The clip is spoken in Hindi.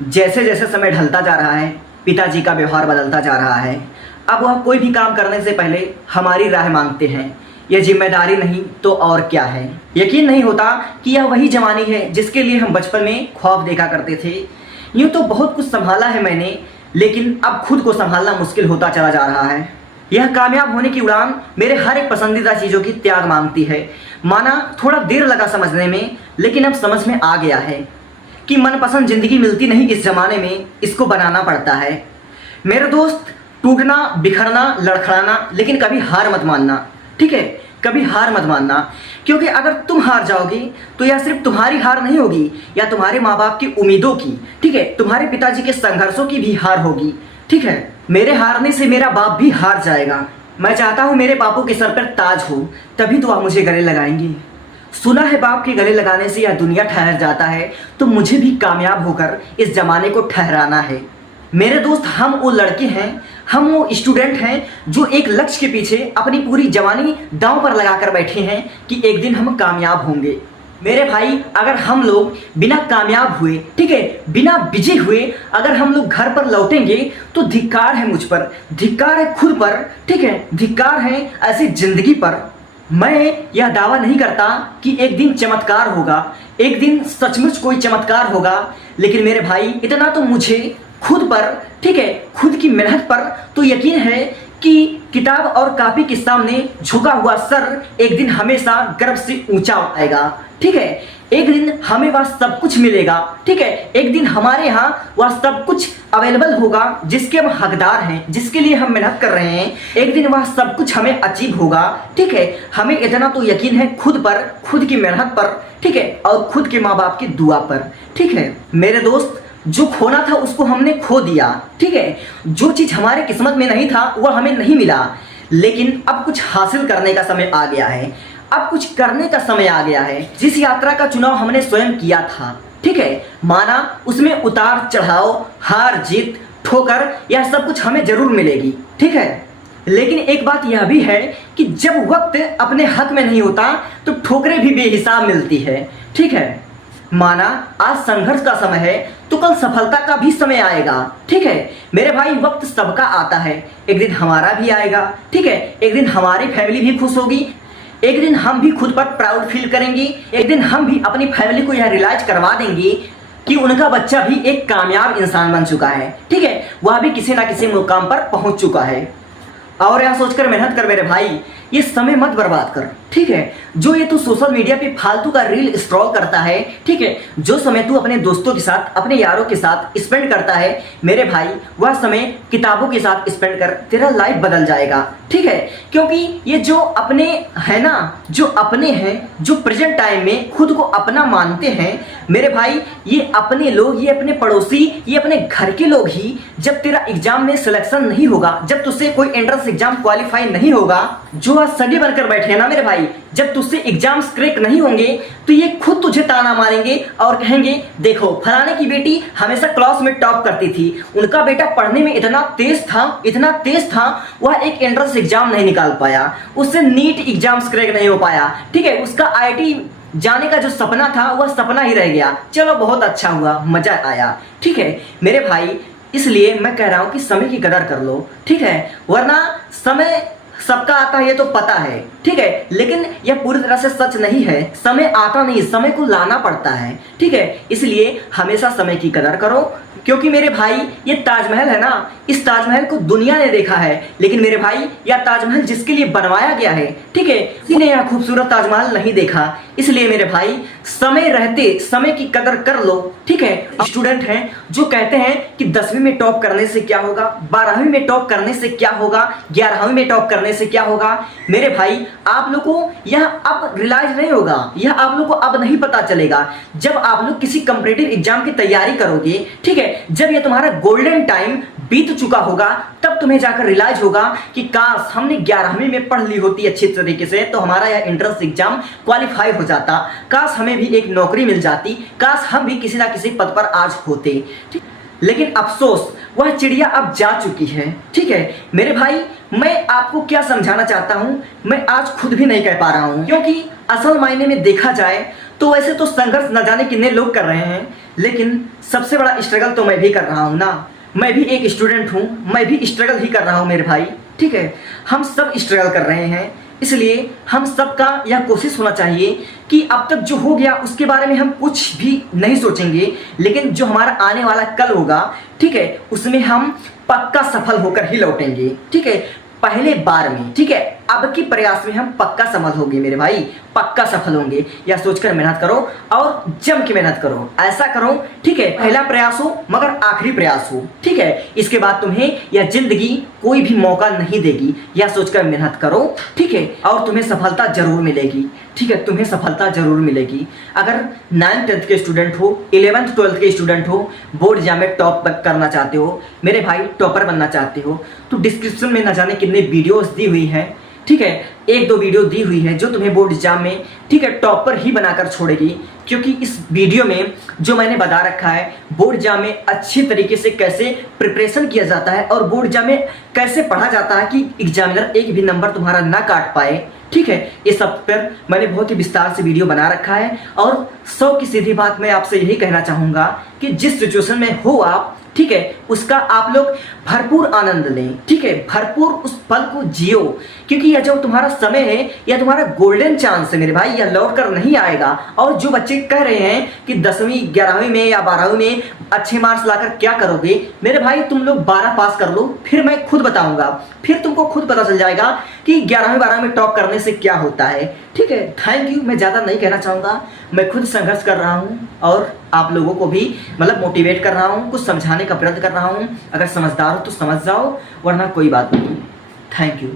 जैसे जैसे समय ढलता जा रहा है, पिताजी का व्यवहार बदलता जा रहा है। अब वह कोई भी काम करने से पहले हमारी राय मांगते हैं। यह जिम्मेदारी नहीं तो और क्या है। यकीन नहीं होता कि यह वही जवानी है जिसके लिए हम बचपन में ख्वाब देखा करते थे। यूँ तो बहुत कुछ संभाला है मैंने, लेकिन अब खुद को संभालना मुश्किल होता चला जा रहा है। यह कामयाब होने की उड़ान मेरे हर एक पसंदीदा चीज़ों की त्याग मांगती है। माना थोड़ा देर लगा समझने में, लेकिन अब समझ में आ गया है कि मनपसंद ज़िंदगी मिलती नहीं इस ज़माने में, इसको बनाना पड़ता है। मेरे दोस्त, टूटना, बिखरना, लड़खड़ाना, लेकिन कभी हार मत मानना, ठीक है? कभी हार मत मानना, क्योंकि अगर तुम हार जाओगे तो यह सिर्फ तुम्हारी हार नहीं होगी, या तुम्हारे माँ बाप की उम्मीदों की, ठीक है, तुम्हारे पिताजी के संघर्षों की भी हार होगी, ठीक है? मेरे हारने से मेरा बाप भी हार जाएगा। मैं चाहता हूँ मेरे बापू के सर पर ताज हो, तभी तो वह मुझे गले लगाएंगे। सुना है बाप के गले लगाने से यह दुनिया ठहर जाता है, तो मुझे भी कामयाब होकर इस जमाने को ठहराना है। मेरे दोस्त, हम वो लड़के हैं, हम वो स्टूडेंट हैं जो एक लक्ष्य के पीछे अपनी पूरी जवानी दांव पर लगाकर बैठे हैं कि एक दिन हम कामयाब होंगे। मेरे भाई, अगर हम लोग बिना कामयाब हुए, ठीक है, बिना विजय हुए अगर हम लोग घर पर लौटेंगे तो धिक्कार है मुझ पर, धिक्कार है खुद पर, ठीक है, धिक्कार है ऐसी जिंदगी पर। मैं यह दावा नहीं करता कि एक दिन चमत्कार होगा, एक दिन सचमुच कोई चमत्कार होगा, लेकिन मेरे भाई इतना तो मुझे खुद पर, ठीक है, खुद की मेहनत पर तो यकीन है कि किताब और कॉपी के सामने झुका हुआ सर एक दिन हमेशा गर्व से ऊंचा आएगा, ठीक है? एक दिन हमें वह सब कुछ मिलेगा, ठीक है? एक दिन हमारे यहाँ वह सब कुछ अवेलेबल होगा जिसके हम हकदार हैं, जिसके लिए हम मेहनत कर रहे हैं। एक दिन वह सब कुछ हमें अचीव होगा, ठीक है? हमें इतना तो यकीन है खुद पर, खुद की मेहनत पर, ठीक है, और खुद के माँ बाप की दुआ पर, ठीक है? मेरे दोस्त, जो खोना था उसको हमने खो दिया, ठीक है? जो चीज़ हमारे किस्मत में नहीं था वह हमें नहीं मिला, लेकिन अब कुछ हासिल करने का समय आ गया है, अब कुछ करने का समय आ गया है। जिस यात्रा का चुनाव हमने स्वयं किया था, ठीक है, माना उसमें उतार चढ़ाव, हार जीत, ठोकर, यह सब कुछ हमें जरूर मिलेगी, ठीक है? लेकिन एक बात यह भी है कि जब वक्त अपने हक में नहीं होता तो ठोकरें भी बेहिसाब मिलती है, ठीक है? माना आज संघर्ष का समय है तो कल सफलता का भी समय आएगा, ठीक है? मेरे भाई, वक्त सबका आता है, एक दिन हमारा भी आएगा, ठीक है? एक दिन हमारी फैमिली भी खुश होगी, एक दिन हम भी खुद पर प्राउड फील करेंगे, एक दिन हम भी अपनी फैमिली को यह रियलाइज करवा देंगे कि उनका बच्चा भी एक कामयाब इंसान बन चुका है, ठीक है? वह भी किसी ना किसी मुकाम पर पहुंच चुका है। और यह सोचकर मेहनत कर मेरे भाई, ये समय मत बर्बाद कर, ठीक है? जो ये तू सोशल मीडिया पे फालतू का रील स्क्रॉल करता है, ठीक है, जो समय तू अपने दोस्तों के साथ, अपने यारों के साथ स्पेंड करता है, मेरे भाई, वह समय किताबों के साथ स्पेंड कर, तेरा लाइफ बदल जाएगा, ठीक है? क्योंकि ये जो अपने है ना, जो अपने हैं, जो प्रेजेंट टाइम में खुद को अपना मानते हैं, मेरे भाई, ये अपने लोग, ये अपने पड़ोसी, ये अपने घर के लोग ही जब तेरा एग्जाम में सिलेक्शन नहीं होगा, जब तुझसे कोई एंट्रेंस एग्जाम क्वालिफाई नहीं होगा, जो आज सगे बनकर बैठे हैं ना मेरे भाई, जब तुझसे एग्जाम्स क्रैक नहीं होंगे तो ये खुद तुझे ताना मारेंगे और कहेंगे, देखो फलाने की बेटी हमेशा क्लास में टॉप करती थी, उनका बेटा पढ़ने में इतना तेज था, इतना तेज था, वह एक एंट्रेंस एग्जाम नहीं निकाल पाया, उससे नीट एग्जाम्स क्रैक नहीं हो पाया, ठीक है? उसका आईआईटी जाने का जो सपना था वह सपना ही रह गया। चलो बहुत अच्छा हुआ, मजा आया, ठीक है मेरे भाई? इसलिए मैं कह रहा हूं कि समय की कदर कर लो, ठीक है? वरना समय सबका आता है ये तो पता है, ठीक है, लेकिन यह पूरी तरह से सच नहीं है। समय आता नहीं, समय को लाना पड़ता है, ठीक है? इसलिए हमेशा समय की कदर करो, क्योंकि मेरे भाई ये ताजमहल है ना, इस ताजमहल को दुनिया ने देखा है, लेकिन मेरे भाई यह ताजमहल जिसके लिए बनवाया गया है, ठीक है, किसी ने यह खूबसूरत ताजमहल नहीं देखा। इसलिए मेरे भाई, समय रहते समय की कदर कर लो, ठीक है? स्टूडेंट हैं जो कहते हैं कि 10वीं में टॉप करने से क्या होगा, 12वीं में टॉप करने से क्या होगा, 11वीं में टॉप करने से क्या होगा, मेरे भाई आप लोग को यह अब रियलाइज नहीं होगा, यह आप लोग को अब नहीं पता चलेगा। जब आप लोग किसी कॉम्पिटिटिव एग्जाम की तैयारी करोगे, ठीक है, जब यह तुम्हारा गोल्डन टाइम बीत चुका होगा, तब तुम्हें जाकर रियलाइज होगा कि काश हमने 11वीं में पढ़ ली होती अच्छी तरीके से तो हमारा यह एंट्रेंस एग्जाम क्वालिफाई हो जाता, काश हमें भी एक नौकरी मिल जाती, काश हम भी किसी ना किसी पद पर आज होते, ठीक? लेकिन अफसोस, वह चिड़िया अब जा चुकी है, ठीक है मेरे भाई? मैं आपको क्या समझाना चाहता हूं, मैं आज खुद भी नहीं कह पा रहा हूं, क्योंकि असल मायने में देखा जाए तो वैसे तो संघर्ष न जाने कितने लोग कर रहे हैं, लेकिन सबसे बड़ा स्ट्रगल तो मैं भी कर रहा हूँ ना, मैं भी एक स्टूडेंट हूँ, मैं भी स्ट्रगल ही कर रहा हूँ मेरे भाई। ठीक है, हम सब स्ट्रगल कर रहे हैं, इसलिए हम सबका यह कोशिश होना चाहिए कि अब तक जो हो गया उसके बारे में हम कुछ भी नहीं सोचेंगे, लेकिन जो हमारा आने वाला कल होगा, ठीक है, उसमें हम पक्का सफल होकर ही लौटेंगे। ठीक है, पहले बार में, ठीक है, अब की प्रयास में हम पक्का सफल होंगे मेरे भाई, पक्का सफल होंगे। या सोचकर मेहनत करो और जम के मेहनत करो, ऐसा करो, ठीक है, पहला प्रयास हो मगर आखिरी प्रयास हो। ठीक है, इसके बाद तुम्हें यह जिंदगी कोई भी मौका नहीं देगी, या सोचकर मेहनत करो। ठीक है, और तुम्हें सफलता जरूर मिलेगी। ठीक है, तुम्हें सफलता जरूर मिलेगी। अगर 9th 10th के स्टूडेंट हो, 11th 12th के स्टूडेंट हो, बोर्ड एग्जाम में टॉप करना चाहते हो मेरे भाई, टॉपर बनना चाहते हो, तो डिस्क्रिप्शन में न जाने कितने वीडियोस दी हुई है। ठीक है, 1-2 वीडियो दी हुई है जो तुम्हें बोर्ड एग्जाम में, ठीक है, टॉपर ही बनाकर छोड़ेगी। क्योंकि इस वीडियो में जो मैंने बता रखा है बोर्ड एग्जाम में अच्छी तरीके से कैसे प्रिपरेशन किया जाता है और बोर्ड एग्जाम में कैसे पढ़ा जाता है कि एग्जामिनर एक भी नंबर तुम्हारा ना काट पाए। ठीक है, इस सब पर मैंने बहुत ही विस्तार से वीडियो बना रखा है। और 100 की सीधी बात मैं आपसे यही कहना चाहूँगा कि जिस सिचुएशन में हो आप, ठीक है, उसका आप लोग भरपूर आनंद लें। ठीक है, भरपूर उस पल को जियो, क्योंकि यह जो तुम्हारा समय है यह तुम्हारा गोल्डन चांस है मेरे भाई, यह लौट कर नहीं आएगा। और जो बच्चे कह रहे हैं कि 10वीं 11वीं में या 12वीं में अच्छे मार्क्स लाकर क्या करोगे, मेरे भाई तुम लोग 12 पास कर लो, फिर मैं खुद बताऊंगा, फिर तुमको खुद पता चल जाएगा कि 11वीं 12वीं में टॉप करने से क्या होता है। ठीक है, थैंक यू। मैं ज़्यादा नहीं कहना चाहूँगा, मैं खुद संघर्ष कर रहा हूँ और आप लोगों को भी मतलब मोटिवेट कर रहा हूँ, कुछ समझाने का प्रयत्न कर रहा हूँ। अगर समझदार हो तो समझ जाओ, वरना कोई बात नहीं। Thank you.